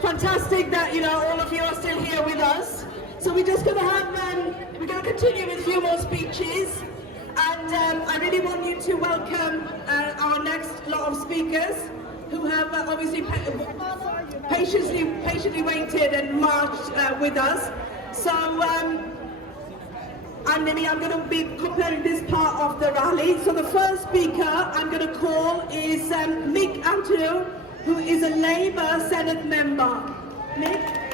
fantastic that, you know, all of you are still here with us. So we're just going to have, we're going to continue with a few more speeches. And I really want you to welcome our next lot of speakers who have obviously patiently waited and marched with us. So I'm going to be comparing this part of the rally. So the first speaker I'm going to call is Mick Antonio, who is a Labour Senate member. Mick?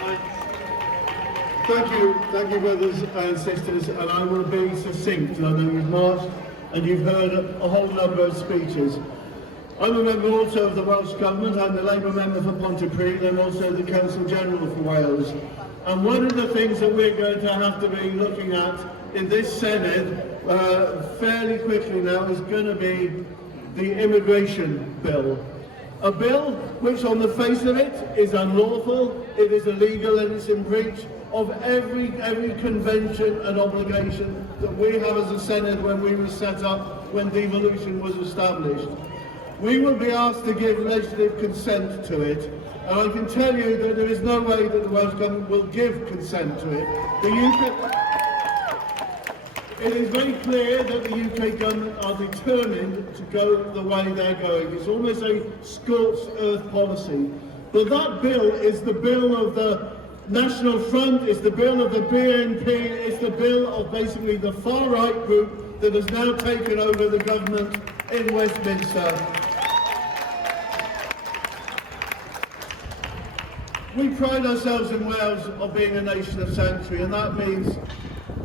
Thank you, brothers and sisters, and I will be succinct. I know you've marched and you've heard a whole number of speeches. I'm a member also of the Welsh Government. I'm the Labour member for Pontypridd and also the Council General for Wales. And one of the things that we're going to have to be looking at in this Senate fairly quickly now is going to be the immigration bill. A bill which on the face of it is unlawful, it is illegal, and it's in breach of every convention and obligation that we have as a Senate when we were set up, when devolution was established. We will be asked to give legislative consent to it, and I can tell you that there is no way that the Welsh Government will give consent to it. It is very clear that the UK Government are determined to go the way they're going. It's almost a scorched earth policy. But that bill is the bill of the National Front, it's the bill of the BNP, it's the bill of basically the far-right group that has now taken over the government in Westminster. We pride ourselves in Wales of being a nation of sanctuary, and that means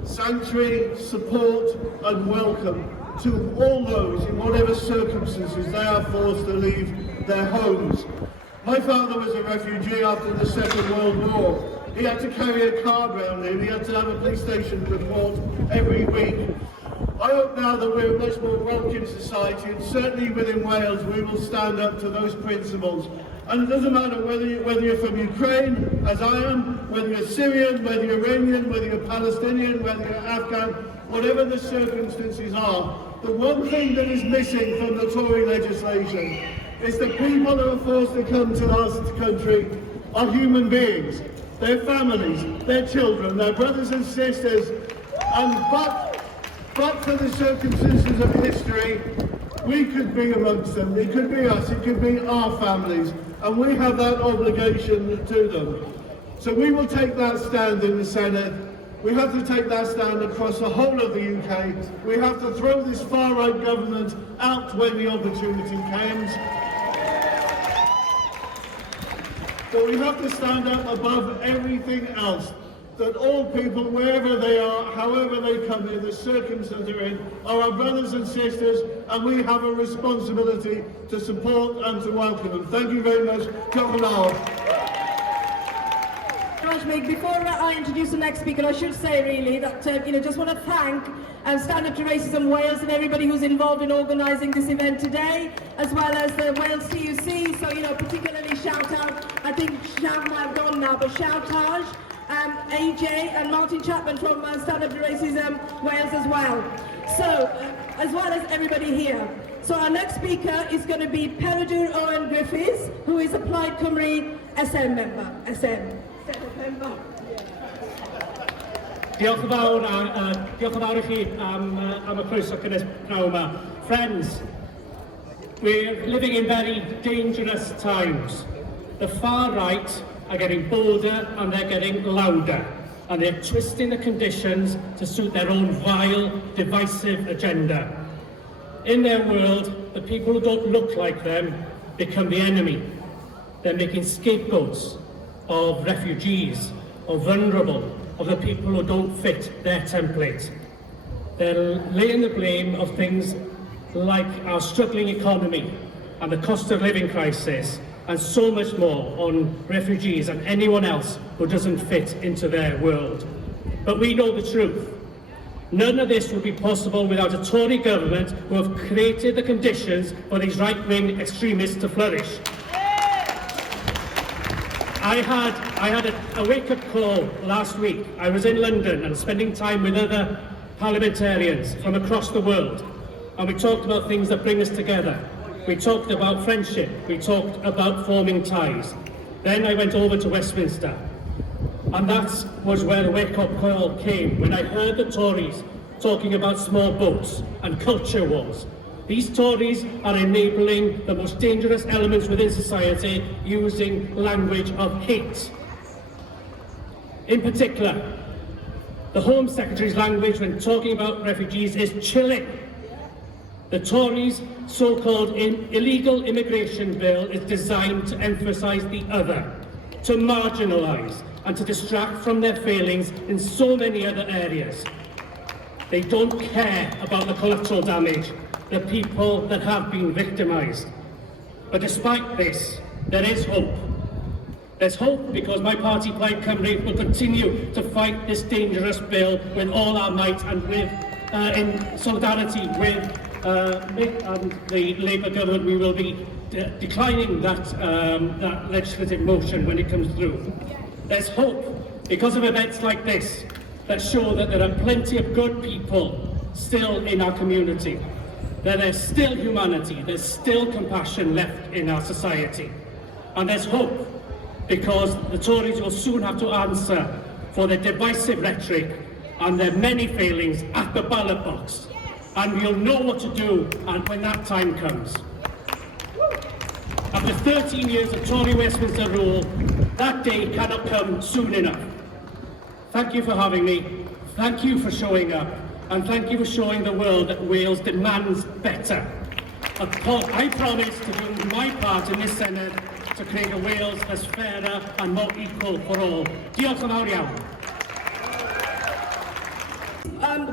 sanctuary, support and welcome to all those in whatever circumstances they are forced to leave their homes. My father was a refugee after the Second World War. He had to carry a card around him, he had to have a police station report every week. I hope now that we're a much more welcoming society, and certainly within Wales we will stand up to those principles. And it doesn't matter whether you're from Ukraine, as I am, whether you're Syrian, whether you're Iranian, whether you're Palestinian, whether you're Afghan, whatever the circumstances are, the one thing that is missing from the Tory legislation is the people who are forced to come to our country are human beings, their families, their children, their brothers and sisters, and but for the circumstances of history, we could be amongst them. It could be us, it could be our families, and we have that obligation to them. So we will take that stand in the Senate. We have to take that stand across the whole of the UK. We have to throw this far-right government out when the opportunity comes. But we have to stand up above everything else, that all people, wherever they are, however they come in, the circumstances they're in, are our brothers and sisters, and we have a responsibility to support and to welcome them. Thank you very much. Before I introduce the next speaker, I should say really that just want to thank Stand Up to Racism Wales and everybody who's involved in organising this event today, as well as the Wales TUC. So particularly shout out, I think Shav might have gone now, but Shoutage, AJ and Martin Chapman from Stand Up to Racism Wales as well. So, as well as everybody here. So our next speaker is going to be Peredur Owen Griffiths, who is a Plaid Cymru SM member. Diolch yn fawr I chi am y croeso cynnes praw yma. Friends, we're living in very dangerous times. The far right are getting bolder and they're getting louder, and they're twisting the conditions to suit their own vile, divisive agenda. In their world, the people who don't look like them become the enemy. They're making scapegoats of refugees, of vulnerable, of the people who don't fit their template. They're laying the blame of things like our struggling economy and the cost of living crisis and so much more on refugees and anyone else who doesn't fit into their world. But we know the truth. None of this would be possible without a Tory government who have created the conditions for these right-wing extremists to flourish. I had a wake-up call last week. I was in London and spending time with other parliamentarians from across the world, and we talked about things that bring us together. We talked about friendship, we talked about forming ties. Then I went over to Westminster. And that was where the wake-up call came, when I heard the Tories talking about small boats and culture wars. These Tories are enabling the most dangerous elements within society using language of hate. In particular, the Home Secretary's language when talking about refugees is chilling. The Tories' so-called illegal immigration bill is designed to emphasise the other, to marginalise and to distract from their failings in so many other areas. They don't care about the collateral damage, the people that have been victimised. But despite this, there is hope. There's hope because my party, Plaid Cymru, will continue to fight this dangerous bill with all our might and with, in solidarity with Mick and the Labour government. We will be declining that legislative motion when it comes through. There's hope because of events like this that show that there are plenty of good people still in our community, that there's still humanity, there's still compassion left in our society. And there's hope because the Tories will soon have to answer for their divisive rhetoric and their many failings at the ballot box. And we'll know what to do and when that time comes. After 13 years of Tory Westminster rule, that day cannot come soon enough. Thank you for having me, thank you for showing up, and thank you for showing the world that Wales demands better. I promise to do my part in this Senedd to create a Wales that's fairer and more equal for all. Diolch yn fawr iawn.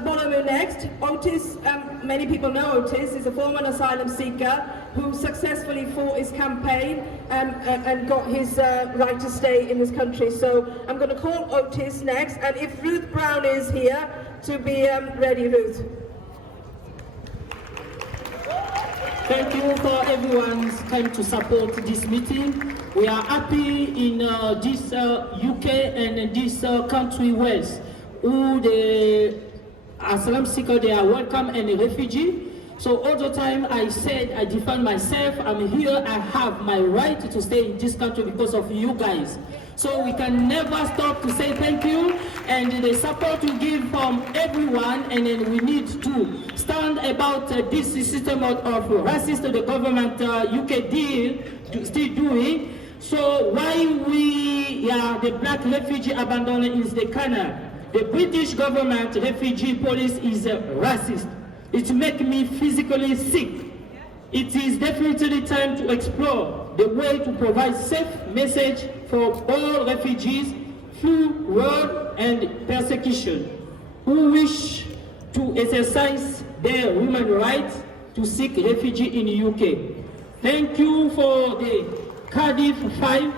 Bonomo next. Otis, many people know Otis, is a former asylum seeker who successfully fought his campaign and got his right to stay in this country. So I'm going to call Otis next, and if Ruth Brown is here, to be ready, Ruth. Thank you for everyone's time to support this meeting. We are happy in this UK and in this country Wales, who the asylum seeker, they are welcome, and a refugee. So all the time I said, I defend myself, I'm here, I have my right to stay in this country because of you guys. So we can never stop to say thank you, and the support we give from everyone, and then we need to stand about this system of racist the government UK deal still doing. So why we are the black refugee abandoned in the canal? The British government refugee policy is racist. It makes me physically sick. It is definitely time to explore the way to provide safe message for all refugees through war and persecution who wish to exercise their human rights to seek refugee in the UK. Thank you for the Cardiff 5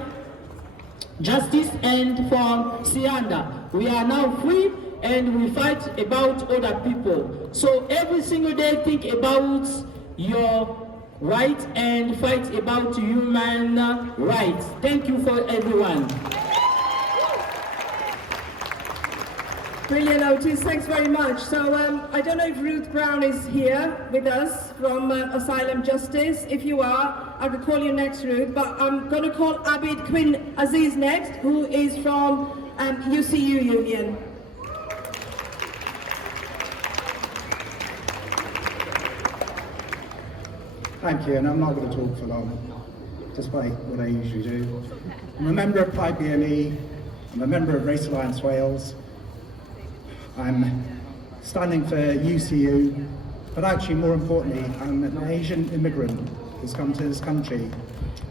justice and for Sianda. We are now free and we fight about other people. So every single day think about your rights and fight about human rights. Thank you for everyone. Brilliant, Otis, thanks very much. So I don't know if Ruth Brown is here with us from Asylum Justice. If you are, I will call you next, Ruth, but I'm going to call Abid Quinn Aziz next, who is from UCU Union. Thank you, and I'm not going to talk for long, despite what I usually do. I'm a member of Plaid BME, I'm a member of Race Alliance Wales, I'm standing for UCU, but actually more importantly, I'm an Asian immigrant who's come to this country.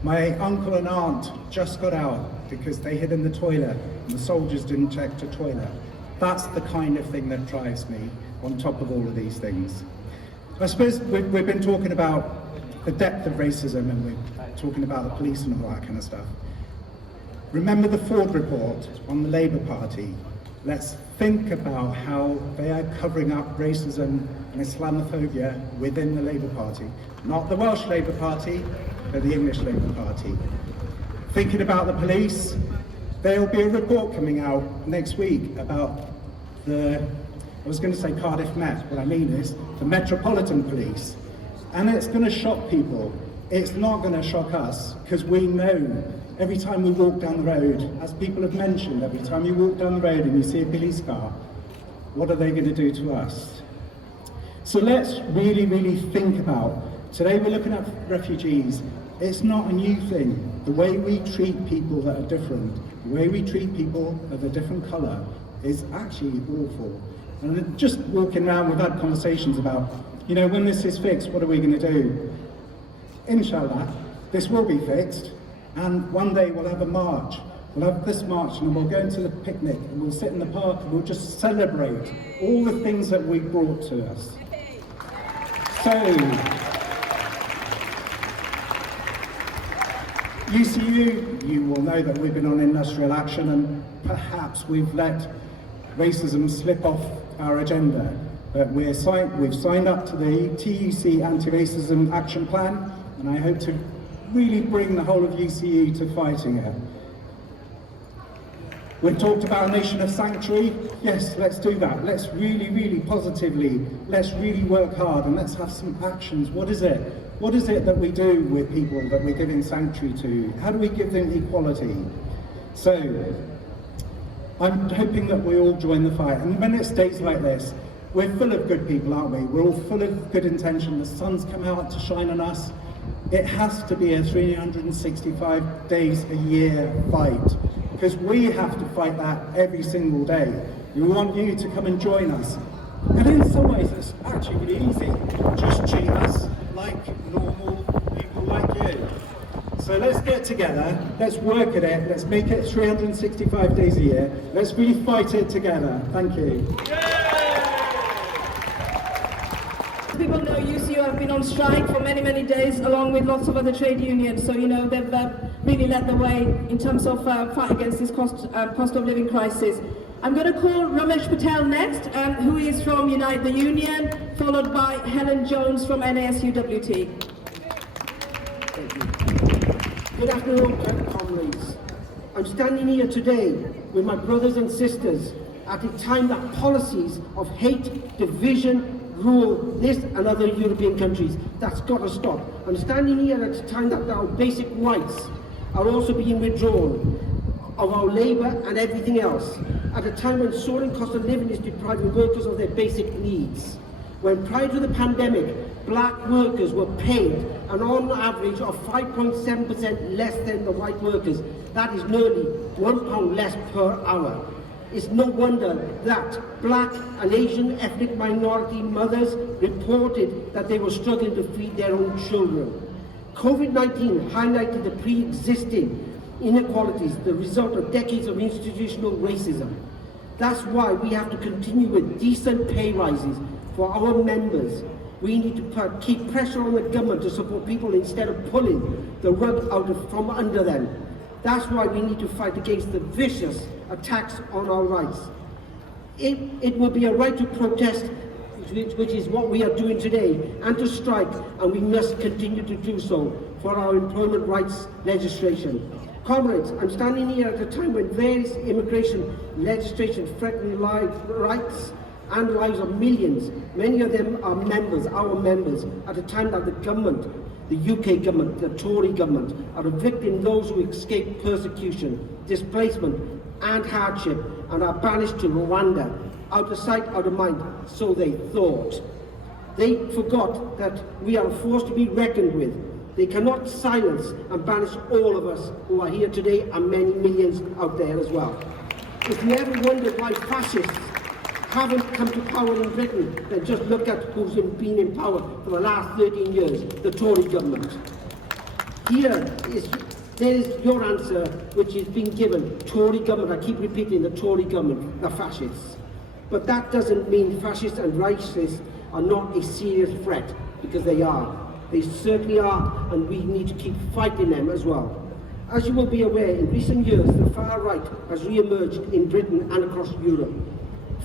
My uncle and aunt just got out because they hid in the toilet and the soldiers didn't check the toilet. That's the kind of thing that drives me on top of all of these things. I suppose we've been talking about the depth of racism and we're talking about the police and all that kind of stuff. Remember the Ford report on the Labour Party. Let's think about how they are covering up racism and Islamophobia within the Labour Party. Not the Welsh Labour Party, but the English Labour Party. Thinking about the police, there will be a report coming out next week about I was going to say Cardiff Met, what I mean is the Metropolitan Police. And it's going to shock people. it's not going to shock us, because we know every time we walk down the road, as people have mentioned, every time you walk down the road and you see a police car, what are they going to do to us? So let's really, really think about, today we're looking at refugees. It's not a new thing. The way we treat people that are different, the way we treat people of a different colour is actually awful. And just walking around, we've had conversations about, you know, when this is fixed, what are we going to do? Inshallah, this will be fixed, and one day we'll have a march. We'll have this march and we'll go into the picnic and we'll sit in the park and we'll just celebrate all the things that we brought to us. So, UCU, you will know that we've been on industrial action and perhaps we've let racism slip off our agenda. But we've signed up to the TUC Anti-Racism Action Plan, and I hope to really bring the whole of UCU to fighting it. We've talked about a nation of sanctuary. Yes, let's do that. Let's really, really positively, let's really work hard and let's have some actions. What is it? What is it that we do with people that we're giving sanctuary to? How do we give them equality? So, I'm hoping that we all join the fight. And when it's days like this, we're full of good people, aren't we? We're all full of good intention. The sun's come out to shine on us. It has to be a 365 days a year fight, because we have to fight that every single day. We want you to come and join us. And in some ways, it's actually really easy. Just treat us like normal people like you. So let's get together, let's work at it, let's make it 365 days a year. Let's really fight it together. Thank you. People know UCU have been on strike for many, many days, along with lots of other trade unions. So, you know, they've really led the way in terms of fight against this cost of living crisis. I'm going to call Ramesh Patel next, who is from Unite the Union, followed by Helen Jones from NASUWT. Good afternoon, comrades. I'm standing here today with my brothers and sisters at a time that policies of hate, division, rule this and other European countries. That's got to stop. I'm standing here at a time that our basic rights are also being withdrawn of our labour and everything else. At a time when soaring cost of living is depriving workers of their basic needs. When prior to the pandemic, black workers were paid an on average of 5.7% less than the white workers. That is nearly £1 less per hour. It's no wonder that black and Asian ethnic minority mothers reported that they were struggling to feed their own children. COVID-19 highlighted the pre-existing inequalities, the result of decades of institutional racism. That's why we have to continue with decent pay rises for our members. We need to keep pressure on the government to support people instead of pulling the rug out from under them. That's why we need to fight against the vicious attacks on our rights. It will be a right to protest, which is what we are doing today, and to strike, and we must continue to do so for our employment rights legislation. Comrades, I'm standing here at a time when various immigration legislation threaten rights and lives of millions. Many of them are members, our members, at a time that the government, the UK government, the Tory government, are evicting those who escape persecution, displacement and hardship and are banished to Rwanda, out of sight, out of mind, so they thought. They forgot that we are a force to be reckoned with. They cannot silence and banish all of us who are here today and many millions out there as well. If you ever wondered why fascists haven't come to power in Britain, then just look at who's been in power for the last 13 years, the Tory government. There is your answer, which is being given. Tory government, I keep repeating, the Tory government, the fascists. But that doesn't mean fascists and racists are not a serious threat, because they are. They certainly are, and we need to keep fighting them as well. As you will be aware, in recent years, the far right has re-emerged in Britain and across Europe.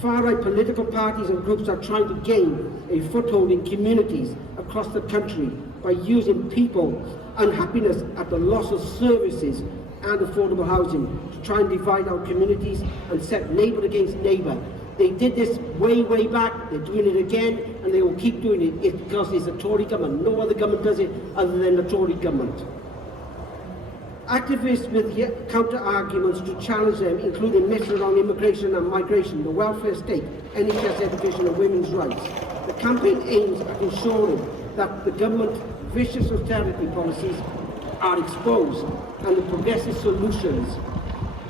Far-right political parties and groups are trying to gain a foothold in communities across the country by using people's unhappiness at the loss of services and affordable housing to try and divide our communities and set neighbour against neighbour They did this way back, they're doing it again, and they will keep doing it. It's because it's a Tory government. No other government does it other than the Tory government. Activists with counter-arguments to challenge them, including myths around immigration and migration, the welfare state, NHS education and women's rights. The campaign aims at ensuring that the government's vicious austerity policies are exposed and the progressive solutions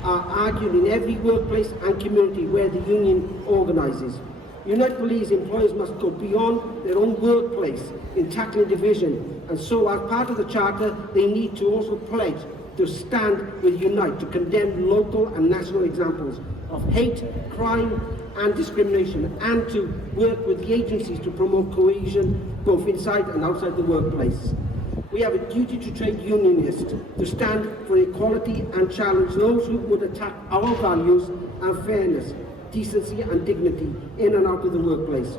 are argued in every workplace and community where the union organises. Unite believes employers must go beyond their own workplace in tackling division, and so as part of the Charter they need to also pledge to stand with Unite to condemn local and national examples of hate, crime and discrimination, and to work with the agencies to promote cohesion both inside and outside the workplace. We have a duty to trade unionists to stand for equality and challenge those who would attack our values and fairness, decency and dignity in and out of the workplace.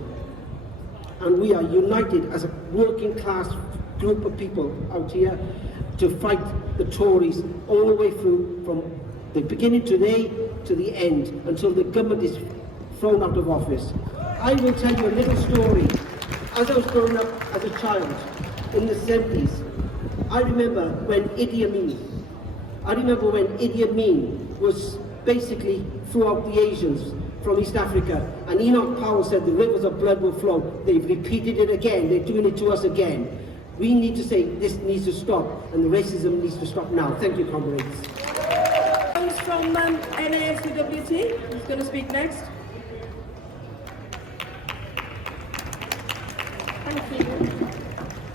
And we are united as a working class group of people out here to fight the Tories all the way through, from the beginning today to the end, until the government is thrown out of office. I will tell you a little story. As I was growing up as a child in the 70s, I remember when Idi Amin was basically threw out the Asians from East Africa, and Enoch Powell said the rivers of blood will flow. They've repeated it again, they're doing it to us again. We need to say this needs to stop, and the racism needs to stop now. Thank you, comrades. Comes from NASUWT, who's going to speak next. Thank you.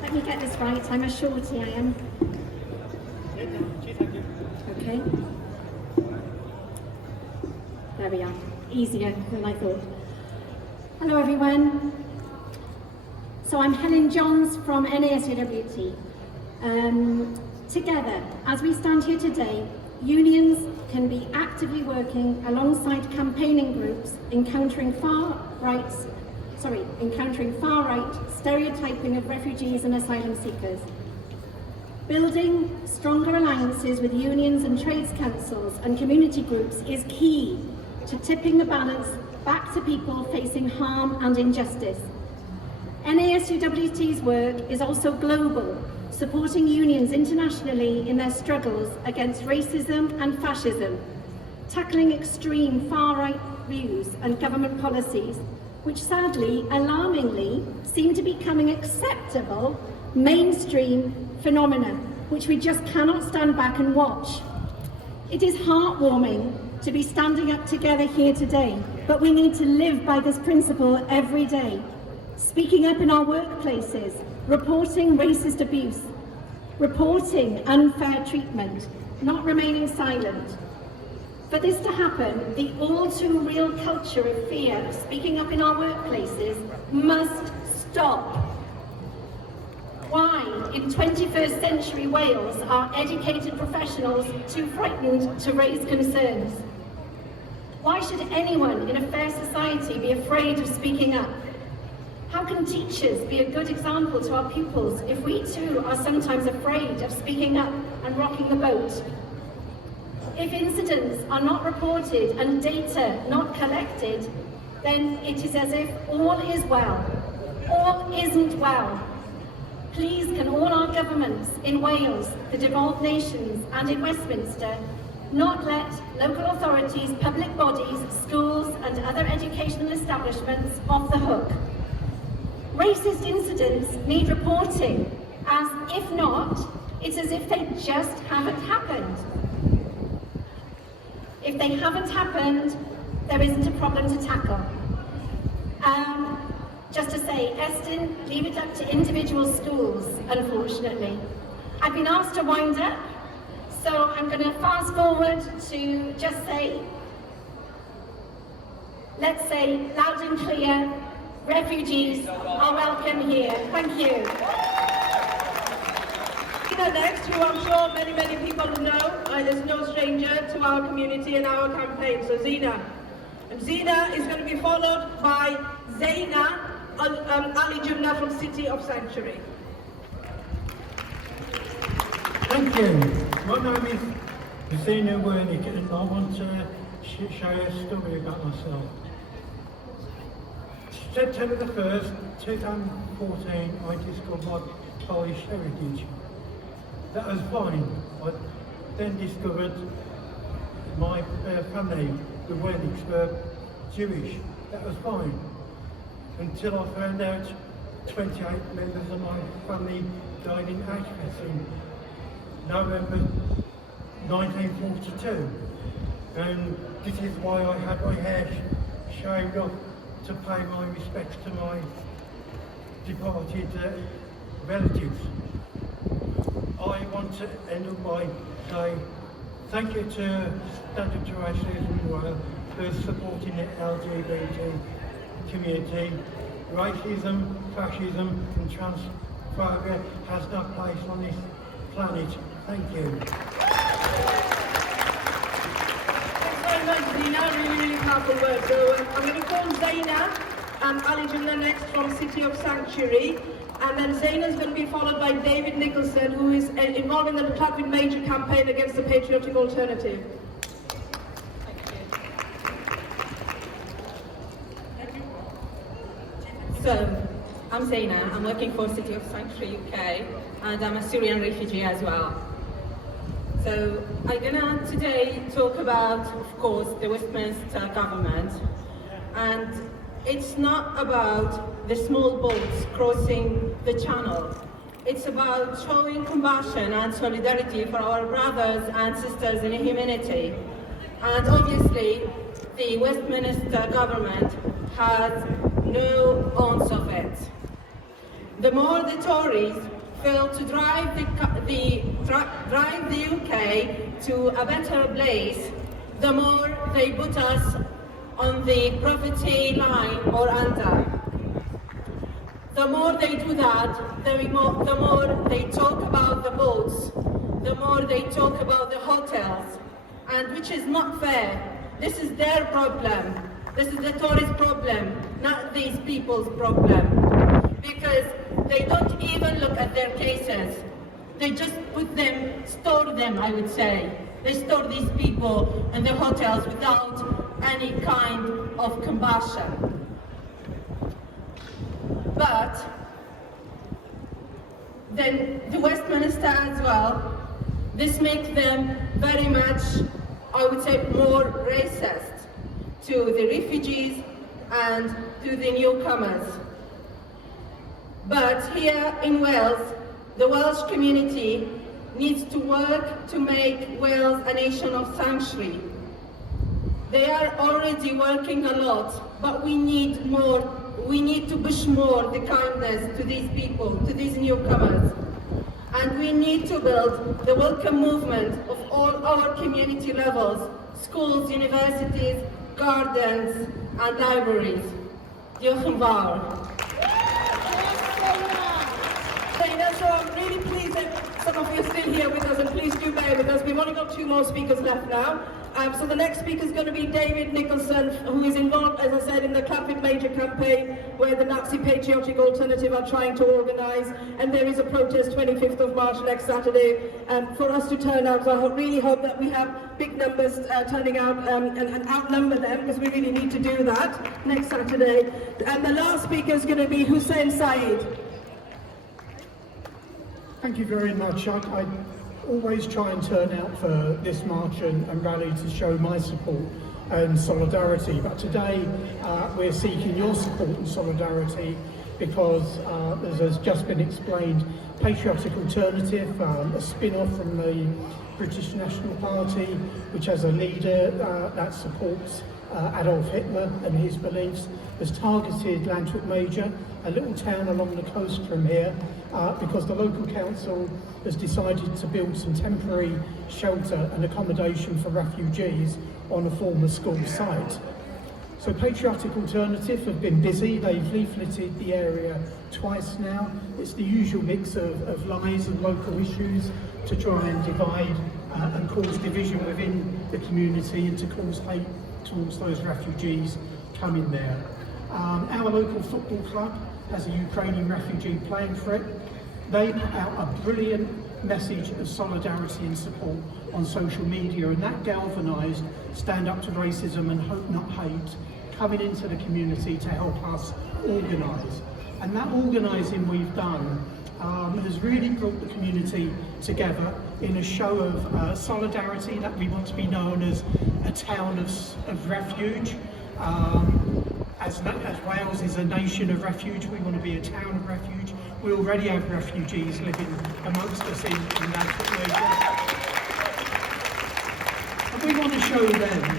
Let me get this right. I'm a shorty, I am. Okay. There we are. Easier than I thought. Hello, everyone. So I'm Helen Johns from NASUWT. Together, as we stand here today, unions can be actively working alongside campaigning groups encountering far-right stereotyping of refugees and asylum seekers. Building stronger alliances with unions and trades councils and community groups is key to tipping the balance back to people facing harm and injustice. NASUWT's work is also global, supporting unions internationally in their struggles against racism and fascism, tackling extreme far-right views and government policies, which sadly, alarmingly, seem to be becoming acceptable, mainstream phenomena, which we just cannot stand back and watch. It is heartwarming to be standing up together here today, but we need to live by this principle every day. Speaking up in our workplaces, reporting racist abuse, reporting unfair treatment, not remaining silent. For this to happen, the all too real culture of fear of speaking up in our workplaces must stop. Why, in 21st century Wales, are educated professionals too frightened to raise concerns? Why should anyone in a fair society be afraid of speaking up? How can teachers be a good example to our pupils if we too are sometimes afraid of speaking up and rocking the boat? If incidents are not reported and data not collected, then it is as if all is well. All isn't well. Please can all our governments in Wales, the devolved nations and in Westminster not let local authorities, public bodies, schools and other educational establishments off the hook. Racist incidents need reporting, as if not, it's as if they just haven't happened. If they haven't happened, there isn't a problem to tackle. Just to say, Eston, leave it up to individual schools, unfortunately. I've been asked to wind up, so I'm going to fast forward to just say, let's say loud and clear, refugees are welcome here. Thank you. Next, who I'm sure many people know, is no stranger to our community and our campaign, so Zina. And Zina is going to be followed by Zaina Ali Jumna from City of Sanctuary. Thank you. My name is Zina Wernick and I want to share a story about myself. September the 1st, 2014, I discovered my Polish heritage. That was fine. I then discovered my family, the Wellings, were Jewish. That was fine. Until I found out 28 members of my family died in Auschwitz in November 1942. And this is why I had my hair shaved off to pay my respects to my departed relatives. I want to end up by saying thank you to Standard to Racism World for supporting the LGBT community. Racism, fascism and transphobia has no place on this planet. Thank you. Thanks very much, Zina. Really powerful words. So I'm going to call Zaina and Ali Jumla next from City of Sanctuary. And then Zaina is going to be followed by David Nicholson, who is involved in the Cardiff Major campaign against the patriotic alternative. So, I'm Zaina, I'm working for City of Sanctuary UK, and I'm a Syrian refugee as well. So, I'm gonna today talk about, of course, the Westminster government, and it's not about the small boats crossing the channel. It's about showing compassion and solidarity for our brothers and sisters in humanity. And obviously, the Westminster government has no ounce of it. The more the Tories fail to drive the UK to a better place, the more they put us on the poverty line or under. The more they do that, the more they talk about the boats, the more they talk about the hotels, and which is not fair. This is their problem. This is the Tories' problem, not these people's problem. Because they don't even look at their cases. They just store them, I would say. They store these people in the hotels without any kind of compassion. But then the Westminster as well, this makes them very much, I would say, more racist to the refugees and to the newcomers. But here in Wales, the Welsh community needs to work to make Wales a nation of sanctuary. They are already working a lot, but we need more. We need to push more the kindness to these people, to these newcomers. And we need to build the welcome movement of all our community levels, schools, universities, gardens and libraries. Diolch yn fawr. So I'm really pleased that some of you are still here with us, and please do bear with us. We've only got 2 more speakers left now. So the next speaker is going to be David Nicholson, who is involved, as I said, in the Cardiff Major campaign, where the Nazi Patriotic Alternative are trying to organise, and there is a protest 25th of March next Saturday for us to turn out. So I really hope that we have big numbers turning out and outnumber them, because we really need to do that next Saturday. And the last speaker is going to be Hussein Saeed. Thank you very much. I always try and turn out for this march and rally to show my support and solidarity, but today we're seeking your support and solidarity because, as has just been explained, Patriotic Alternative, a spin-off from the British National Party, which has a leader that supports Adolf Hitler and his beliefs, has targeted Lantwick Major, a little town along the coast from here, because the local council has decided to build some temporary shelter and accommodation for refugees on a former school site. So Patriotic Alternative have been busy. They've leafleted the area twice now. It's the usual mix of lies and local issues to try and divide and cause division within the community and to cause hate towards those refugees coming there. Our local football club has a Ukrainian refugee playing for it. They put out a brilliant message of solidarity and support on social media, and that galvanised Stand Up to Racism and Hope Not Hate coming into the community to help us organise. And that organising we've done has really brought the community together in a show of solidarity, that we want to be known as a town of refuge. As Wales is a nation of refuge, we want to be a town of refuge. We already have refugees living amongst us in that region. And we want to show them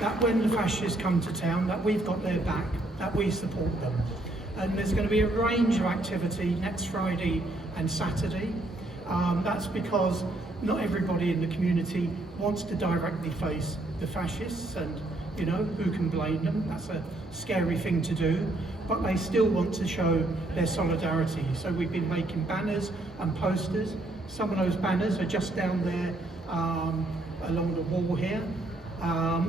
that when the fascists come to town, that we've got their back, that we support them. And there's going to be a range of activity next Friday and Saturday. That's because not everybody in the community wants to directly face the fascists, and you know, who can blame them? That's a scary thing to do, but they still want to show their solidarity. So we've been making banners and posters. Some of those banners are just down there along the wall here.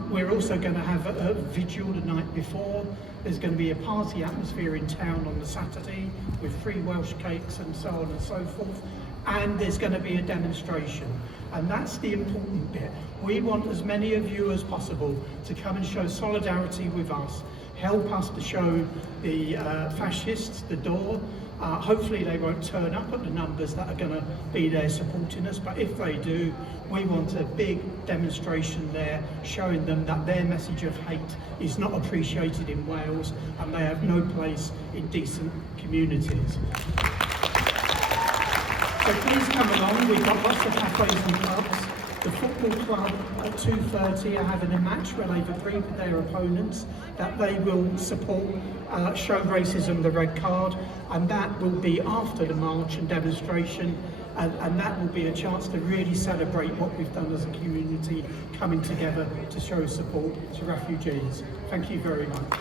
We're also going to have a vigil the night before. There's going to be a party atmosphere in town on the Saturday with free Welsh cakes and so on and so forth. And there's going to be a demonstration. And that's the important bit. We want as many of you as possible to come and show solidarity with us. Help us to show the fascists the door. Hopefully they won't turn up at the numbers that are going to be there supporting us, but if they do, we want a big demonstration there showing them that their message of hate is not appreciated in Wales and they have no place in decent communities. So please come along, we've got lots of cafes and clubs. The football club at 2:30 are having a match where they've agreed with their opponents that they will support Show Racism the Red Card, and that will be after the march and demonstration, and that will be a chance to really celebrate what we've done as a community coming together to show support to refugees. Thank you very much.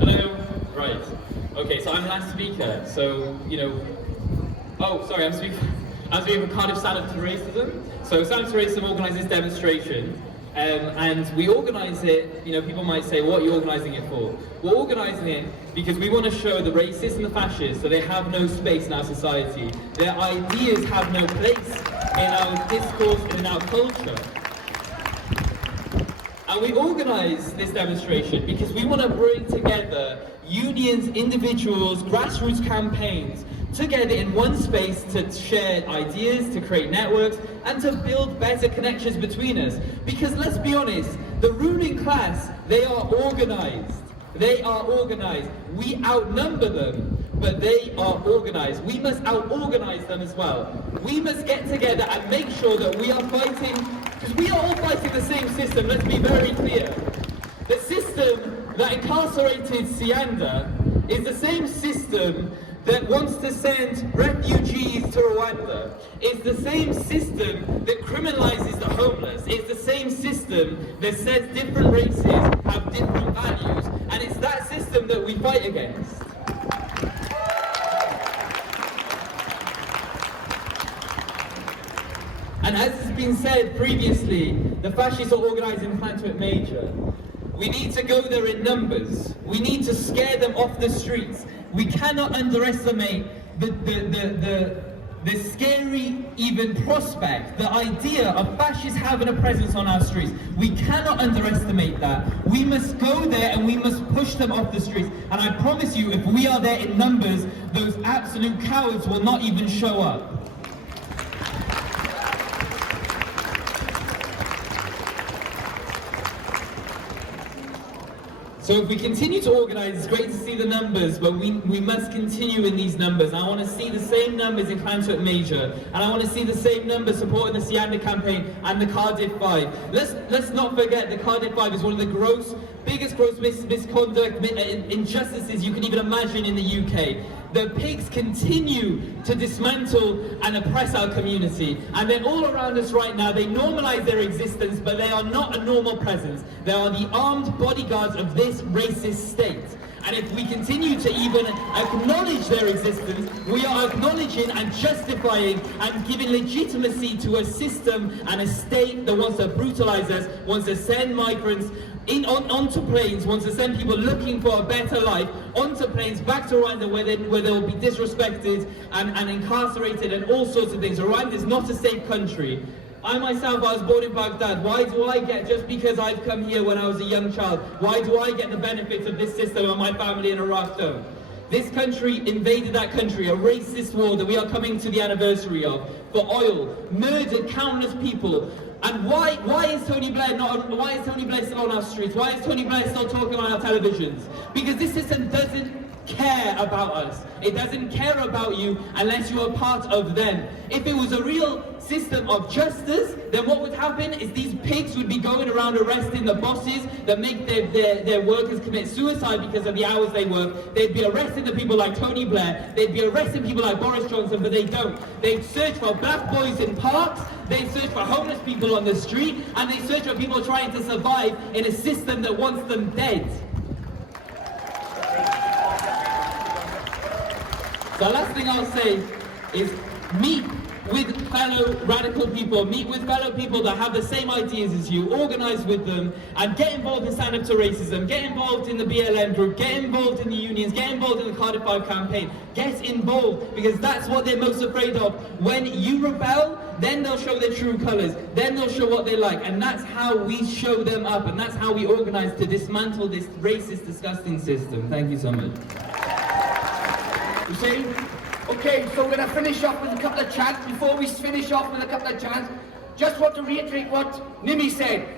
Hello. Right. Okay, so I'm the last speaker. So, you know, I'm speaking for Cardiff Stand Up to Racism. So Stand Up to Racism organises this demonstration, and we organise it, you know, people might say, what are you organising it for? We're organising it because we want to show the racists and the fascists that they have no space in our society. Their ideas have no place in our discourse and in our culture. And we organise this demonstration because we want to bring together unions, individuals, grassroots campaigns together in one space to share ideas, to create networks, and to build better connections between us. Because let's be honest, the ruling class, they are organised. They are organised. We outnumber them, but they are organised. We must out-organise them as well. We must get together and make sure that we are fighting, because we are all fighting the same system, let's be very clear. The system that incarcerated Sianda is the same system that wants to send refugees to Rwanda. It's the same system that criminalises the homeless. It's the same system that says different races have different values. And it's that system that we fight against. And as has been said previously, the fascists are organising Clantuit Major. We need to go there in numbers. We need to scare them off the streets. We cannot underestimate the scary even prospect, the idea of fascists having a presence on our streets. We cannot underestimate that. We must go there and we must push them off the streets. And I promise you, if we are there in numbers, those absolute cowards will not even show up. So if we continue to organise, it's great to see the numbers, but we must continue in these numbers. I want to see the same numbers in Clantuit Major, and I want to see the same numbers supporting the Sianda campaign and the Cardiff 5. Let's not forget the Cardiff 5 is one of the biggest gross misconduct, injustices you can even imagine in the UK. The pigs continue to dismantle and oppress our community, and they're all around us right now. They normalise their existence, but they are not a normal presence. They are the armed bodyguards of this racist state. And if we continue to even acknowledge their existence, we are acknowledging and justifying and giving legitimacy to a system and a state that wants to brutalise us, wants to send migrants onto planes, wants to send people looking for a better life onto planes back to Rwanda where they will be disrespected and incarcerated and all sorts of things. Rwanda is not a safe country. I myself, I was born in Baghdad. Why do I get, just because I've come here when I was a young child, why do I get the benefits of this system and my family in Iraq don't? This country invaded that country, a racist war that we are coming to the anniversary of, for oil, murdered countless people. And why is Tony Blair still on our streets? Why is Tony Blair still talking on our televisions? Because this system doesn't care about us. It doesn't care about you unless you are part of them. If it was a real system of justice, then what would happen is these pigs would be going around arresting the bosses that make their workers commit suicide because of the hours they work. They'd be arresting the people like Tony Blair. They'd be arresting people like Boris Johnson, but they don't. They search for black boys in parks. They search for homeless people on the street, and they search for people trying to survive in a system that wants them dead. The last thing I'll say is meet with fellow radical people, meet with fellow people that have the same ideas as you, organise with them, and get involved in Stand Up to Racism, get involved in the BLM group, get involved in the unions, get involved in the Cardiff 5 campaign, get involved, because that's what they're most afraid of. When you rebel, then they'll show their true colours, then they'll show what they like, and that's how we show them up, and that's how we organise to dismantle this racist, disgusting system. Thank you so much. You see? Okay, so we're going to finish off with a couple of chants. Before we finish off with a couple of chants, just want to reiterate what Nimi said.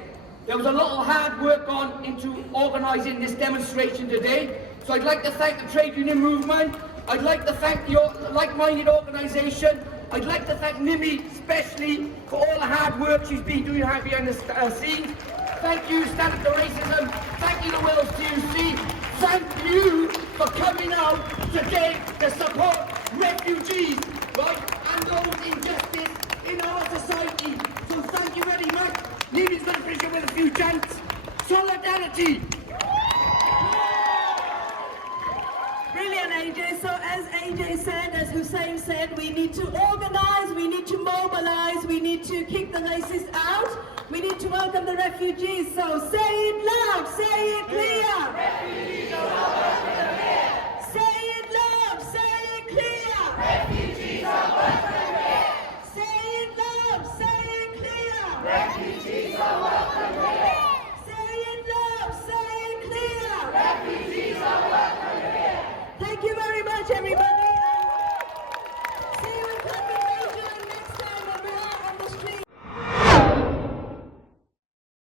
There was a lot of hard work gone into organising this demonstration today. So I'd like to thank the trade union movement. I'd like to thank the like-minded organisation. I'd like to thank Nimi especially for all the hard work she's been doing behind the scenes. Thank you, Stand Up to Racism. Thank you to Wales TUC. Thank you for coming out today to support refugees, right, and those injustice in our society. So thank you very much. Nimi's going to finish up with a few chants. Solidarity. Brilliant, AJ. So as AJ said, as Hussein said, we need to organise, we need to mobilise, we need to kick the racists out, we need to welcome the refugees. So say it loud, say it clear. Refugees are welcome here. Say it loud, say it clear. Refugees are welcome here. Say it loud, say it clear. Refugees are welcome here. Say it loud, say it clear. Refugees are welcome here. Thank you very much, everybody.